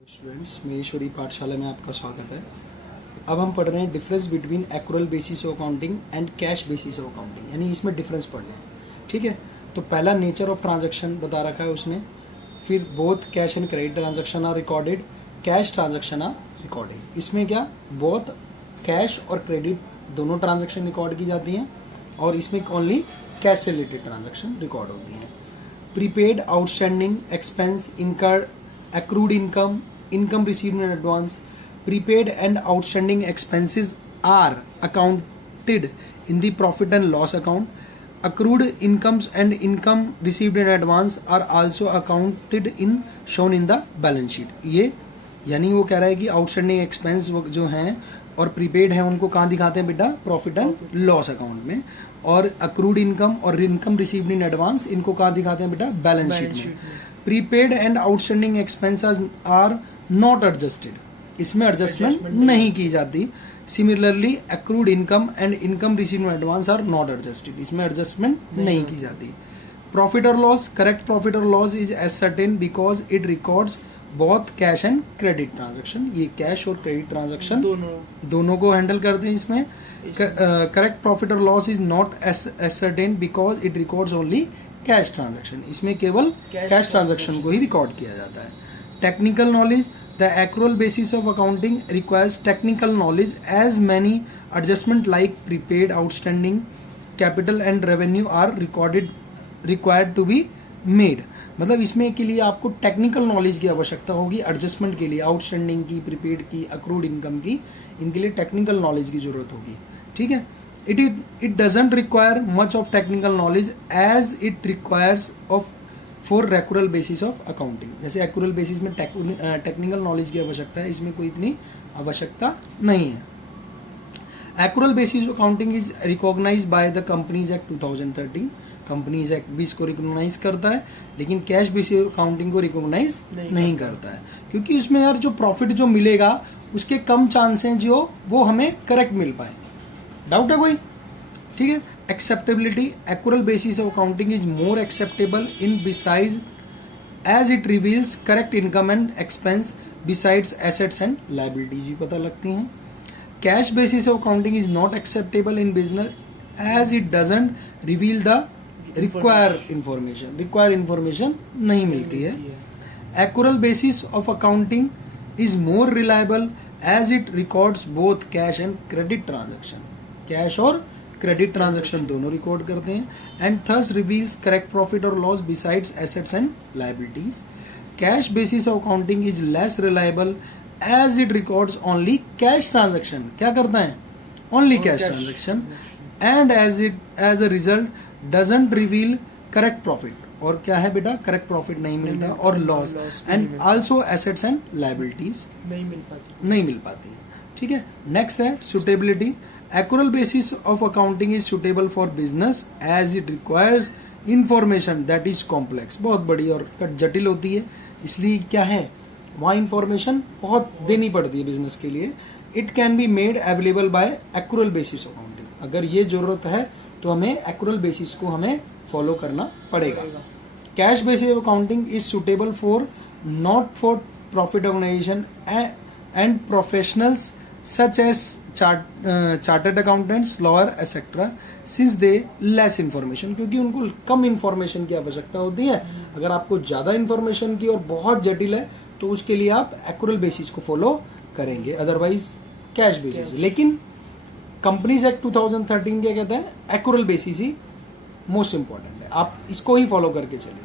Students, Maheshwari पाठशाला में आपका स्वागत है। अब हम पढ़ रहे हैं difference between accrual basis of accounting and cash basis of accounting, यानी इसमें डिफरेंस पढ़ना है। ठीक है, तो पहला नेचर ऑफ ट्रांजैक्शन बता रखा है उसने, फिर both cash and credit transaction are recorded, cash transaction are recorded. इसमें क्या बोथ कैश और क्रेडिट दोनों ट्रांजैक्शन रिकॉर्ड की जाती हैं और इसमें ओनली कैश से रिलेटेड ट्रांजैक्शन रिकॉर्ड होती हैं। Prepaid outstanding expense incurred accrued income received in advance, prepaid and outstanding expenses are accounted in the profit and loss account. Accrued incomes and income received in advance are also accounted in shown in the balance sheet. ये यानी वो कह रहा है कि outstanding expense जो हैं और प्रीपेड हैं उनको कहाँ दिखाते हैं बेटा? प्रॉफिट एंड लॉस अकाउंट में। और अक्रूड इनकम और इनकम रिसीव्ड इन एडवांस इनको कहाँ दिखाते हैं बेटा? बैलेंस शीट में। Prepaid and outstanding expenses are not adjusted, इसमें एडजस्टमेंट नहीं की जाती। Similarly accrued income and income received in advance are not adjusted, इसमें एडजस्टमेंट नहीं की जाती। प्रॉफिट और लॉस, करेक्ट प्रॉफिट और loss is ascertain because it records both cash and credit transaction. ये कैश और क्रेडिट ट्रांजैक्शन दोनों को हैंडल करते हैं इसमें। करेक्ट प्रॉफिट और loss is not ascertain because it records only cash transaction, इसमें केवल कैश ट्रांजैक्शन को ही रिकॉर्ड किया जाता है। Technical knowledge, the accrual basis of accounting requires technical knowledge as many adjustment like prepaid outstanding capital and revenue are required to be made. मतलब इसमें के लिए आपको टेक्निकल नॉलेज की आवश्यकता होगी एडजस्टमेंट के लिए, आउटस्टैंडिंग की, प्रीपेड की, अक्रूड इनकम की, इनके लिए टेक्निकल नॉलेज की जरूरत होगी। ठीक है, it doesn't require much of technical knowledge as it requires of for accrual basis of accounting। जैसे accrual basis में टेक्निकल नॉलेज की आवश्यकता है, इसमें कोई इतनी आवश्यकता नहीं है। accrual basis of accounting is recognized by the Companies Act 2013। Companies act भी इसको रिकॉग्नाइज करता है, लेकिन कैश बेसिस अकाउंटिंग को रिकॉग्नाइज नहीं करता है, क्योंकि उसमें यार जो प्रॉफिट जो मिलेगा उसके कम चांस हैं जो वो हमें करेक्ट मिल पाए। डाउट है कोई? ठीक है। Acceptability, accrual basis of accounting is more acceptable in business as it reveals correct income and expense besides assets and liabilities ही पता लगती हैं। Cash basis of accounting is not acceptable in business as it doesn't reveal the require information नहीं मिलती है। Accrual basis of accounting is more reliable as it records both cash and credit transaction, cash और credit transaction दोनों record करते हैं, and thus reveals correct profit और loss besides assets and liabilities. Cash basis of accounting is less reliable as it records only cash transaction, क्या करता है? Only cash transaction, and as a result doesn't reveal correct profit, और क्या है बेटा? Correct profit नहीं मिलता, और loss and also assets and liabilities नहीं मिल पाती। ठीक है, नेक्स्ट है suitability. Accrual basis of accounting is suitable for business as it requires information that is complex। बहुत बड़ी और जटिल होती है, इसलिए क्या है वहाँ इंफॉर्मेशन बहुत देनी पड़ती है बिजनेस के लिए। It can be made available by accrual basis of accounting। अगर ये जरूरत है तो हमें accrual basis को हमें फॉलो करना पड़ेगा। Cash basis of accounting is suitable for not for profit organization and professionals such as chartered accountants, lawyer etcetera, since they less information, क्योंकि उनको कम इन्फॉर्मेशन की आवश्यकता होती है। अगर आपको ज्यादा इन्फॉर्मेशन की और बहुत जटिल है तो उसके लिए आप एक्रूअल बेसिस को फॉलो करेंगे, अदरवाइज कैश बेसिस। लेकिन कंपनीज एक्ट 2013 क्या कहता है? एक्रूअल बेसिस ही मोस्ट इंपॉर्टेंट है, आप इसको ही फॉलो करके चलिए।